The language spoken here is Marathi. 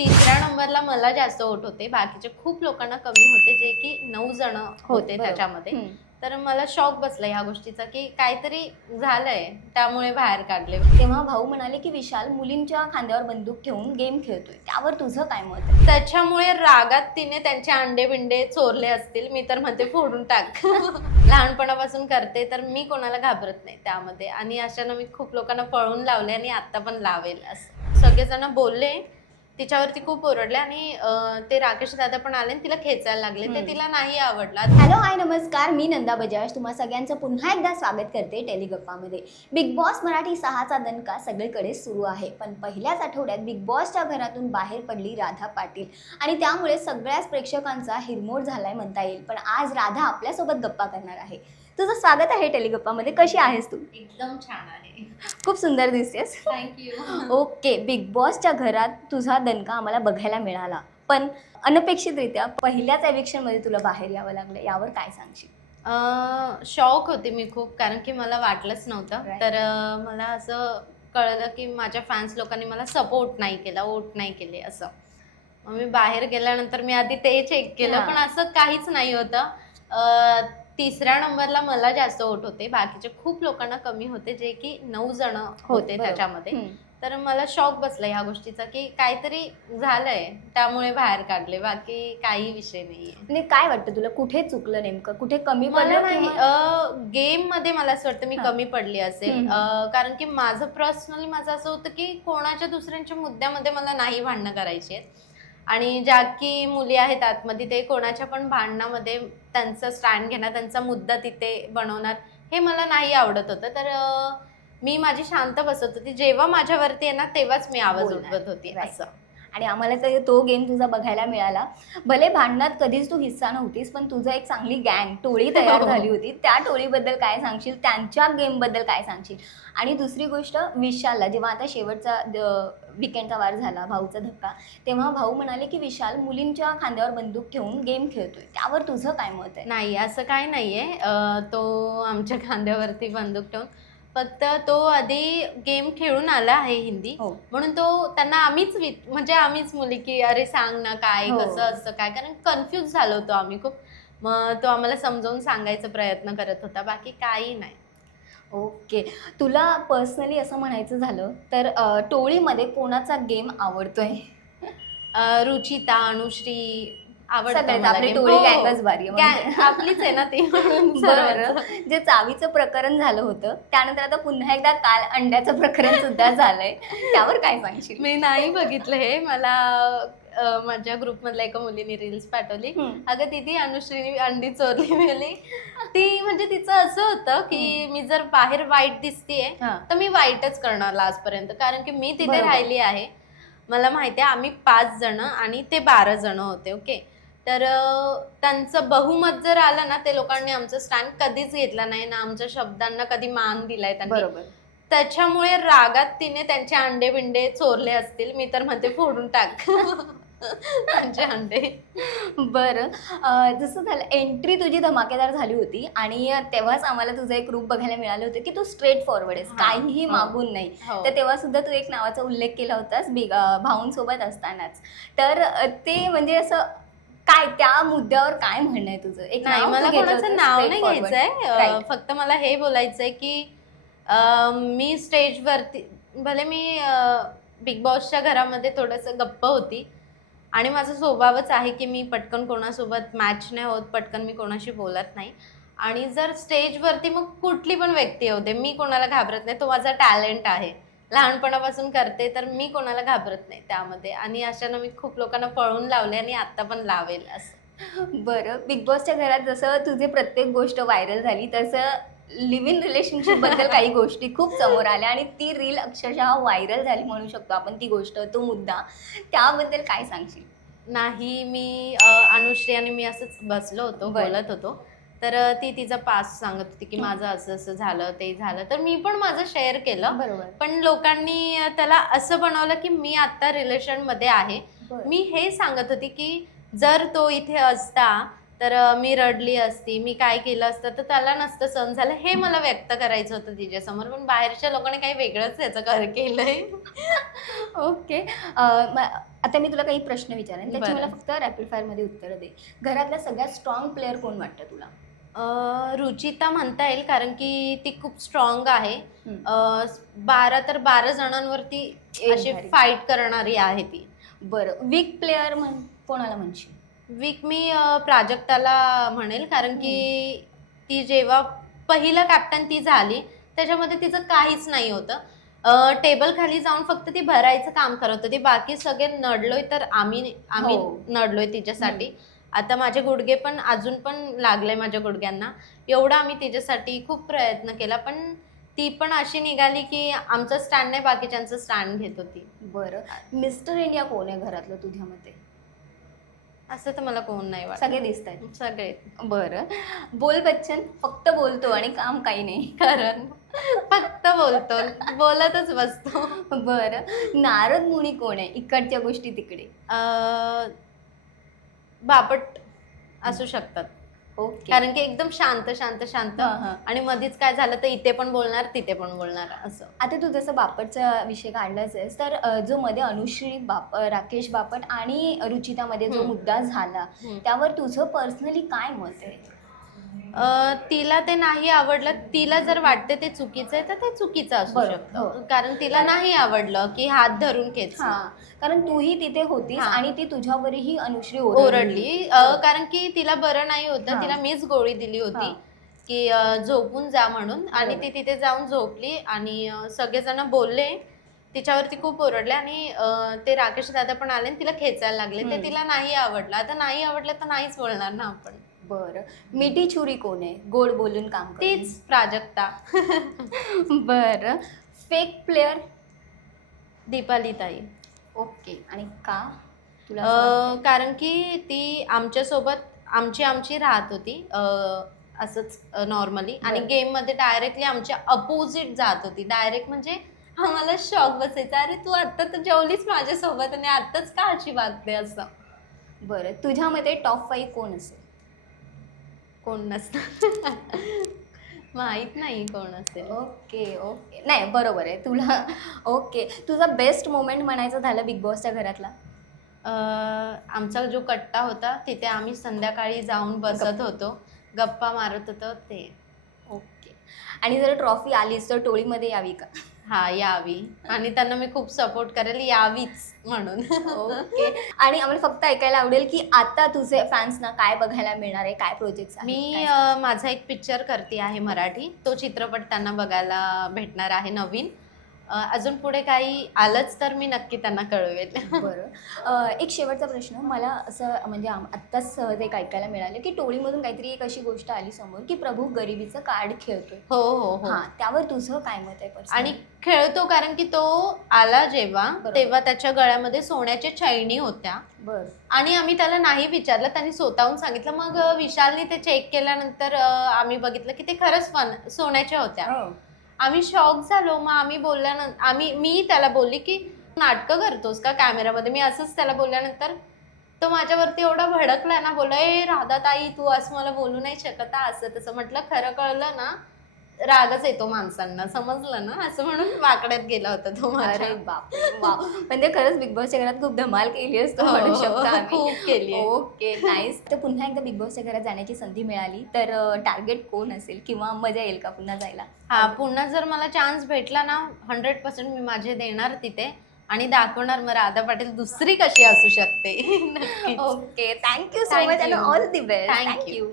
तिसऱ्या नंबरला मला जास्त वोट होते, बाकीचे खूप लोकांना कमी होते, जे की 9 जण होते त्याच्यामध्ये. तर मला शॉक बसला ह्या गोष्टीचा की काहीतरी झालंय, त्यामुळे बाहेर काढले. तेव्हा भाऊ म्हणाले की विशाल मुलींच्या खांद्यावर बंदूक ठेवून गेम खेळतोय, त्यावर तुझं काय मत आहे? त्याच्यामुळे रागात तिने त्यांचे अंडे बिंडे चोरले असतील. मी तर म्हणते फोडून टाक. लहानपणापासून करते तर मी कोणाला घाबरत नाही त्यामध्ये, आणि अशानं मी खूप लोकांना पळून लावले आणि आता पण लावेल. असं सगळेजण बोलले, तिच्यावरती खूप ओरडले, आणि ते राकेश दादा पण आले आणि तिला खेचायला लागले. ते तिला नाही आवडलं. हॅलो हाय नमस्कार, मी नंदा बजाज तुम्हा सगळ्यांचं पुन्हा एकदा स्वागत करते टेलिगप्पामध्ये. बिग बॉस मराठी 6चा दणका सगळीकडे सुरू आहे, पण पहिल्याच आठवड्यात बिग बॉसच्या घरातून बाहेर पडली राधा पाटील, आणि त्यामुळे सगळ्याच प्रेक्षकांचा हिरमोड झालाय म्हणता येईल. पण आज राधा आपल्यासोबत गप्पा करणार आहे. तुझं स्वागत आहे टेलिगप्पामध्ये. कशी आहेस तू? एकदम छान आहे. खूप सुंदर दिसतेस. थँक्यू. ओके, बिग बॉसच्या घरात तुझा दणका आम्हाला बघायला मिळाला, पण अनपेक्षितरित्या पहिल्याच एविक्शनमध्ये तुला बाहेर यावं लागलं, यावर काय सांगशील? शॉक होते मी खूप, कारण की मला वाटलंच नव्हतं. Right. तर मला असं कळलं की माझ्या फॅन्स लोकांनी मला सपोर्ट नाही केला, वोट नाही केले. असं मग मी बाहेर गेल्यानंतर मी आधी ते चेक केलं, पण असं काहीच नाही होतं. तिसऱ्या नंबरला मला जास्त वोट होते, बाकीचे खूप लोकांना कमी होते, जे की 9 जण होते त्याच्यामध्ये. तर मला शॉक बसला ह्या गोष्टीचा की काहीतरी झालंय, त्यामुळे बाहेर काढले. बाकी काही विषय नाहीये. म्हणजे काय वाटतं तुला, कुठे चुकलं नेमकं, कुठे कमी मला पडलं? नाही, गेम मध्ये मला असं वाटतं मी कमी पडली असेल. कारण की माझं पर्सनली माझं असं होतं की कोणाच्या दुसऱ्यांच्या मुद्द्यामध्ये मला नाही भांडणं करायची आहेत, आणि ज्या की मुली आहेत आतमध्ये ते कोणाच्या पण भांडणामध्ये त्यांचं स्टँड घेणार, त्यांचा मुद्दा तिथे बनवणार, हे मला नाही आवडत होतं. तर मी माझी शांत बसत होती. जेव्हा माझ्यावरती येणार तेव्हाच मी आवाज उठवत होती. असं. आणि आम्हाला तर तो गेम तुझा बघायला मिळाला. भले भांडणात कधीच तू हिस्सा नव्हतीस, पण तुझं एक चांगली गँग टोळी तयार झाली होती. त्या टोळीबद्दल काय सांगशील, त्यांच्या गेमबद्दल काय सांगशील? आणि दुसरी गोष्ट, विशालला जेव्हा आता शेवटचा विकेंडचा वार झाला, भाऊचा धक्का, तेव्हा भाऊ म्हणाले की विशाल मुलींच्या खांद्यावर बंदूक ठेवून गेम खेळतोय, त्यावर तुझं काय मत आहे? नाही, असं काही नाहीये. तो आमच्या खांद्यावरती बंदूक ठेवून, फक्त तो आधी गेम खेळून आला आहे हिंदी, म्हणून तो त्यांना आम्हीच मुली की अरे सांग ना काय कसं असतं काय, कारण कन्फ्यूज झालो होतो आम्ही खूप. मग तो आम्हाला समजावून सांगायचा प्रयत्न करत होता, बाकी काही नाही. ओके, तुला पर्सनली असं म्हणायचं झालं तर टोळीमध्ये कोणाचा गेम आवडतोय? रुचिता, अनुश्री आवडतं. आपली टोळी गँगच भारी आहे. आपलीच आहे ना ती. बरोबर. जे चावीचं प्रकरण झालं होतं, त्यानंतर आता पुन्हा एकदा काल अंड्याचं प्रकरण सुद्धा झालंय, त्यावर काय सांगशील? मी नाही बघितलं हे. मला माझ्या ग्रुपमधल्या एका मुलीने रील्स पाठवली, अगं दीदी अनुश्रीने अंडी चोरली मेली. ती म्हणजे तिचं असं होतं की मी जर बाहेर वाईट दिसतीये तर मी वाईटच करणार लास्टपर्यंत, कारण की मी तिथे राहिली आहे. मला माहिती आहे आम्ही 5 जण आणि ते 12 जण होते. ओके, तर त्यांचं बहुमत जर आलं ना, ते लोकांनी आमचं स्टँड कधीच घेतला नाही ना, आमच्या शब्दांना कधी मान दिलाय त्यांनी. त्याच्यामुळे रागात तिने त्यांचे अंडे बिंडे चोरले असतील. मी तर म्हणते फोडून टाक त्यांचे अंडे. बरं, जसं झालं एंट्री तुझी धमाकेदार झाली होती, आणि तेव्हाच आम्हाला तुझं एक रूप बघायला मिळालं होतं की तू स्ट्रेट फॉरवर्ड आहेस, काहीही मागून नाही. तर तेव्हा सुद्धा तू एक नावाचा उल्लेख केला होतास भाऊंसोबत असतानाच. तर ते म्हणजे असं काय, त्या मुद्द्यावर काय म्हणणं आहे तुझं? एक नाही, मला कोणाचं नाव नाही घ्यायचंय, फक्त मला हे बोलायचंय की मी स्टेजवरती भले मी बिग बॉसच्या घरामध्ये थोडंसं गप्प होती, आणि माझा स्वभावच आहे की मी पटकन कोणासोबत मॅच नाही होत, पटकन मी कोणाशी बोलत नाही. आणि जर स्टेजवरती मग कुठली पण व्यक्ती होते, मी कोणाला घाबरत नाही. तो माझा टॅलेंट आहे, लहानपणापासून करते, तर मी कोणाला घाबरत नाही त्यामध्ये. आणि अशानं मी खूप लोकांना पळून लावले आणि आता पण लावेल. असं. बरं, बिग बॉसच्या घरात जसं तुझी प्रत्येक गोष्ट व्हायरल झाली, तसं लिव्ह इन रिलेशनशिप बद्दल काही गोष्टी खूप समोर आल्या, आणि ती रील अक्षरशः व्हायरल झाली म्हणू शकतो आपण. ती गोष्ट, तो मुद्दा, त्याबद्दल काय सांगशील? नाही, मी अनुश्री आणि मी असंच बसलो होतो, बोलत होतो. तर ती तिचा पास सांगत होती की माझं असं असं झालं, ते झालं. तर मी पण माझं शेअर केलं. पण लोकांनी त्याला असं बनवलं की मी आता रिलेशनमध्ये आहे. मी हे सांगत होती की जर तो इथे असता तर मी रडली असती, मी काय केलं असतं तर त्याला नसतं सहन झालं, हे मला व्यक्त करायचं होतं तिच्यासमोर. पण बाहेरच्या लोकांनी काही वेगळंच त्याचं केलंय. ओके. आता मी तुला काही प्रश्न विचारेन, त्याची बरं. मला फक्त रॅपिड फायरमध्ये उत्तरं दे. घरातला सगळ्यात स्ट्रॉंग प्लेअर कोण वाटतं तुला? रुचिता म्हणता येईल, कारण की ती खूप स्ट्रॉंग आहे. हम्म. 12 तर 12 जणांवरती अशी भारी. फाईट करणारी आहे ती. बरं, वीक प्लेअर कोणाला म्हणशील? वीक मी प्राजक्ताला म्हणेल, कारण की ती जेव्हा पहिलं कॅप्टन ती झाली त्याच्यामध्ये तिचं काहीच नाही होतं. टेबल खाली जाऊन फक्त ती भरायचं काम करत होती, बाकी सगळे नडलोय तर आम्ही हो. नडलोय तिच्यासाठी. आता माझे गुडघे पण अजून पण लागले माझ्या गुडघ्यांना, एवढा आम्ही तिच्यासाठी खूप प्रयत्न केला, पण ती पण अशी निघाली की आमचं स्टँड नाही बाकीच्यांचं स्टँड घेत होती. बरं, मिस्टर इंडिया कोण आहे घरातलं तुझ्या मते? असं तर मला कोण नाही वाटत, सगळे दिसत आहेत. सगळे. बरं, बोल बच्चन फक्त बोलतो आणि काम काही नाही. कारण फक्त बोलतच बसतो. बरं, नारद मुनी कोण आहे इकडच्या गोष्टी तिकडे? बापट असू शकतात, ओके. कारण की एकदम शांत शांत शांत, हां. आणि मध्येच काय झालं तर इथे पण बोलणार तिथे पण बोलणार असं. आता तू जसं बापटचा विषय काढलाच आहेस, तर जो मध्ये अनुश्री राकेश बापट आणि रुचितामध्ये जो मुद्दा झाला, त्यावर तुझं पर्सनली काय मत आहे? तिला ते नाही आवडलं, तिला जर वाटते ते चुकीचं आहे तर ते चुकीचं असू बरोबर, शकतं, हो. कारण तिला नाही आवडलं की हात धरून खेच. हा, कारण तूही तिथे होतीस हां. आणि ती तुझ्यावरही अनुश्री ओरडली, कारण की तिला बरं नाही होतं, हां. तिला मीच गोळी दिली होती हां. की झोपून जा म्हणून, आणि बरोबर. ती तिथे जाऊन झोपली आणि सगळेजण बोलले तिच्यावरती, खूप ओरडले, आणि ते राकेश दादा पण आले आणि तिला खेचायला लागले. ते तिला नाही आवडलं. आता नाही आवडलं तर नाहीच बोलणार ना आपण. बरं, मिठी छुरी कोण आहे गोड बोलून काम करते? तीच प्राजक्ता. बरं, फेक प्लेअर? दीपाली ताई. ओके. आणि का तुला असं वाटतं? कारण की ती आमच्यासोबत आमची राहत होती, असंच नॉर्मली, आणि बरं. गेम मध्ये डायरेक्टली आमच्या अपोजिट जात होती. डायरेक्ट म्हणजे आम्हाला शॉक बसायचा, अरे तू आत्ता तर जेवलीच माझ्यासोबत आणि आत्ताच का अशी वागते असं. बरं, तुझ्यामध्ये टॉप 5 कोण असेल? कोण नसतं. माहित नाही कोण असेल. ओके ओके, नाही बरोबर आहे तुला. ओके, तुझा बेस्ट मोमेंट म्हणायचं झालं बिग बॉसच्या घरातला? आमचा जो कट्टा होता तिथे आम्ही संध्याकाळी जाऊन बसत होतो, गप्पा मारत होतो ते. ओके. आणि जर ट्रॉफी आलीच तर टोळीमध्ये यावी का? हा, यावी, आणि त्यांना मी खूप सपोर्ट करेल, यावीच म्हणून. ओके. आणि आम्हाला फक्त ऐकायला आवडेल की आता तुझे फॅन्सना काय बघायला मिळणार आहे, काय प्रोजेक्ट्स? मी माझा एक पिक्चर करते आहे मराठी, तो चित्रपट त्यांना बघायला भेटणार आहे नवीन. अजून पुढे काही आलंच तर मी नक्की त्यांना कळवेल. बरं, एक शेवटचा प्रश्न. मला असं म्हणजे आत्ताच सहज एक ऐकायला मिळालं की टोळीमधून काहीतरी एक अशी गोष्ट आली समोर की प्रभू गरिबीचं कार्ड खेळतोय. हो हो हो. हां, त्यावर तुझं काय मत आहे personally? आणि खेळतो, कारण की तो आला जेव्हा, बरोबर. तेव्हा त्याच्या गळ्यामध्ये सोन्याच्या चैनी होत्या, बरं. आणि आम्ही त्याला नाही विचारलं, त्यांनी स्वतःहून सांगितलं. मग विशालने ते चेक केल्यानंतर आम्ही बघितलं की ते खरंच सोन्याच्या होत्या. हो. आम्ही शॉक झालो. मग आम्ही बोलल्यानंतर मी त्याला बोलली की नाटकं करतोस का कॅमेरामध्ये, मी असंच त्याला बोलल्यानंतर तो माझ्यावरती एवढा भडकला ना, बोला ए राधा ताई तू असं मला बोलू नाही शकत, असं तसं. म्हटलं खरं कळलं ना रागच येतो माणसांना, समजलं ना, असं म्हणून वाकड्यात गेला होता तो माझ्या. अरे बाप, वाव. म्हणजे खरंच बिग बॉसच्या घरात खूप धमाल केली असतो हो, म्हणू हो, शकतो आम्ही. खूप केली आहे. Okay, nice. तर पुन्हा एकदा बिग बॉसच्या घरात जाण्याची संधी मिळाली तर टार्गेट कोण असेल किंवा मजा येईल का पुन्हा जायला? हा, पुन्हा जर मला चान्स भेटला ना 100% मी माझे देणार तिथे, आणि दाखवणार मग राधा पाटील दुसरी कशी असू शकते. नक्कीच. Okay, thank you so Thank much and you. All the best. Thank you. Thank you.